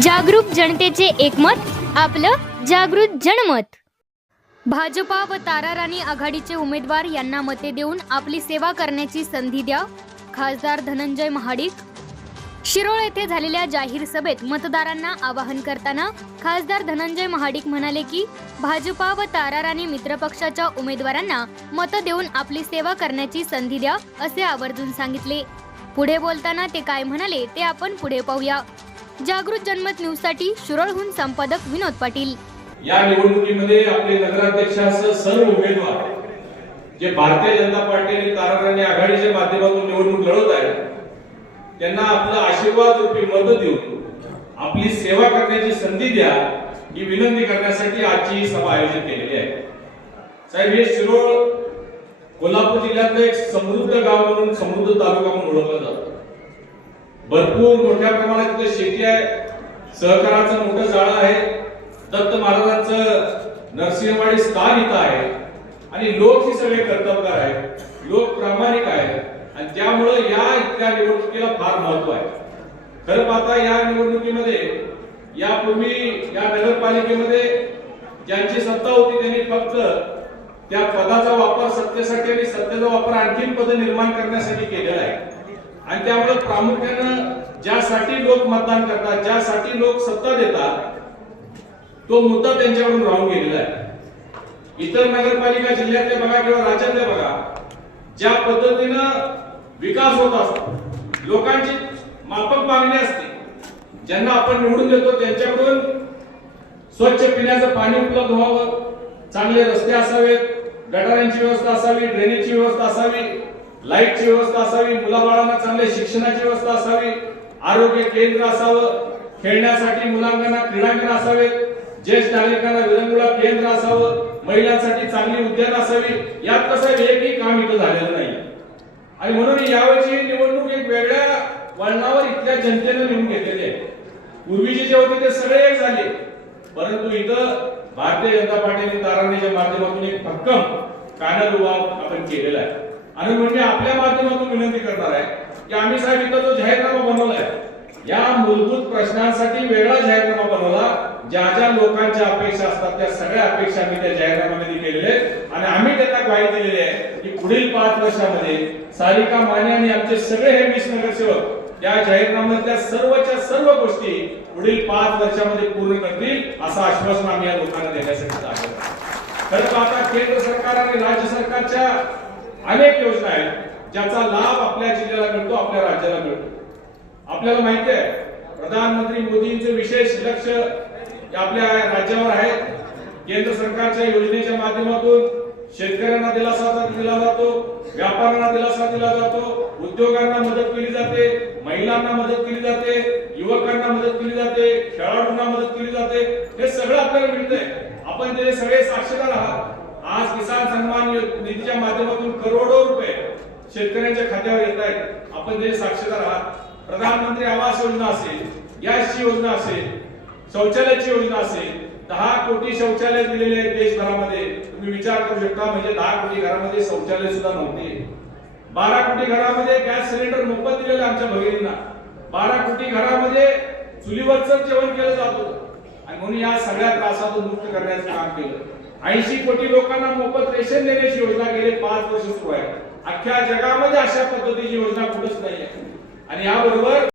जागरूक जनतेचे एकमत आपलं जागृत जनमत. भाजपा व तारा राणी आघाडीचे उमेदवार यांना मते देऊन आपली सेवा करण्याची संधी द्या खासदार धनंजय महाडिक. शिरोळ येथे झालेल्या जाहीर सभेत मतदारांना आवाहन करताना खासदार धनंजय महाडिक म्हणाले की भाजपा व तारा राणी मित्रपक्षाच्या उमेदवारांना मतं देऊन आपली सेवा करण्याची संधी द्या असे आवर्जून सांगितले. पुढे बोलताना ते काय म्हणाले ते आपण पुढे पाहूया. जागृत जनमत न्यूजसाठी शिरोळहून संपादक विनोद पाटील. या निवडणुकीमध्ये आपले नगराध्यक्षासह सर्व उमेदवार जे भारतीय जनता पार्टी आणि ताराराणी आघाडीच्या माध्यमातून निवडणूक लढवत आहेत त्यांना आपला आशीर्वाद रूपी मत देऊन आपली सेवा करण्याची संधी द्या ही विनंती करण्यासाठी आजची ही सभा आयोजित केलेली आहे. साहेब हे शिरोळ कोल्हापूर जिल्ह्यातलं एक समृद्ध गाव म्हणून समृद्ध तालुका म्हणून ओळखलं जातं. भरपूर मोठ्या प्रमाणात इथं शेती आहे. सहकाराचं मोठं जाळं आहे. दत्त महाराजांचं नरसिंहवाडी स्थान इथं आहे. आणि लोक ही सगळे कर्तबगार आहेत. लोक प्रामाणिक आहेत. आणि त्यामुळं या इतक्या निवडणुकीला फार महत्त्व आहे. खरं पाहता या निवडणुकीमध्ये यापूर्वी या नगरपालिकेमध्ये ज्यांची सत्ता होती त्यांनी फक्त त्या पदाचा वापर सत्तेसाठी आणि सत्तेचा वापर आणखीन पद निर्माण करण्यासाठी केलेला आहे. आणि त्यामुळे प्रामुख्यानं ज्यासाठी लोक मतदान करतात ज्यासाठी लोक सत्ता देतात तो मुद्दा त्यांच्याकडून राहून गेलेला आहे. इतर नगरपालिका जिल्ह्यातले बघा किंवा राज्यातले बघा ज्या पद्धतीनं विकास होत असतो लोकांची माफक मागणी असते ज्यांना आपण निवडून देतो त्यांच्याकडून स्वच्छ पिण्याचं पाणी उपलब्ध व्हावं चांगले रस्ते असावेत गटारांची व्यवस्था असावी ड्रेनेजची व्यवस्था असावी लाईटची व्यवस्था असावी मुलाबाळांना चांगल्या शिक्षणाची व्यवस्था असावी आरोग्य केंद्र असावं खेळण्यासाठी मुलांना क्रीडांगण असावेत ज्येष्ठ नागरिकांना विरंगुळा केंद्र असावं महिलांसाठी चांगली उद्यान असावी यात कसं एकही काम इथं झालेलं नाही. आणि म्हणून यावेळची निवडणूक एक वेगळ्या वळणावर इथल्या जनतेनं लिहून घेतलेली आहे. पूर्वीचे जे होते ते सगळे एक झाले. परंतु इथं भारतीय जनता पार्टीने तारांनीच्या माध्यमातून एक भक्कम कानल आपण केलेला आहे. आणि म्हणजे आपल्या माध्यमातून विनंती करणार आहे की आम्ही साहेब इथं जो जाहीरनामा बनवलाय या मूलभूत प्रश्नांसाठी वेगळा जाहीरनामा बनवला. ज्या ज्या लोकांच्या अपेक्षा असतात त्या सगळ्या अपेक्षा आम्ही त्या जाहीरनाम्यामध्ये केलेले आणि आम्ही त्यांना ग्वाही दिलेली आहे की पुढील पाच वर्षामध्ये सारिका माने आणि आमचे सगळे हे वीस नगरसेवक या जाहीरनाम्यातल्या सर्वच्या सर्व गोष्टी पुढील पाच वर्षामध्ये पूर्ण करतील असं आश्वासन आम्ही या लोकांना देण्यासाठी आहे खरं आता केंद्र सरकार आणि राज्य सरकारच्या अनेक योजना आहेत ज्याचा लाभ आपल्या जिल्ह्याला मिळतो आपल्या राज्याला मिळतो. आपल्याला माहिती आहे प्रधानमंत्री मोदींचे विशेष लक्ष आपल्या राज्यावर आहे. केंद्र सरकारच्या योजनेच्या माध्यमातून शेतकऱ्यांना दिलासा दिला जातो व्यापाऱ्यांना दिलासा दिला जातो उद्योगांना मदत केली जाते महिलांना मदत केली जाते युवकांना मदत केली जाते खेळाडूंना मदत केली जाते. हे सगळं आपल्याला मिळतंय. आपण ते सगळे साक्षीदार आहात शेतकऱ्यांच्या खात्यावर येत आहेत आपण ते साक्षीदार आहात प्रधानमंत्री आवास योजना असेल गॅसची योजना असेल शौचालयाची योजना असेल दहा कोटी शौचालय दिलेले आहेत देशभरामध्ये. तुम्ही विचार करू शकता म्हणजे दहा कोटी घरामध्ये शौचालय सुद्धा नव्हते. बारा कोटी घरामध्ये गॅस सिलेंडर मोफत दिलेले आमच्या भगिनींना. बारा कोटी घरामध्ये चुलीवरच जेवण केलं जात. होतं आणि म्हणून या सगळ्या त्रासातून मुक्त करण्याचं काम केलं. ऐंशी कोटी लोकांना मोफत रेशन देण्याची योजना गेले पाच वर्ष सुरू आहे. अख्ख्या जगामध्ये अशा पद्धतीची योजना कुठंच नाहीये. आणि याबरोबर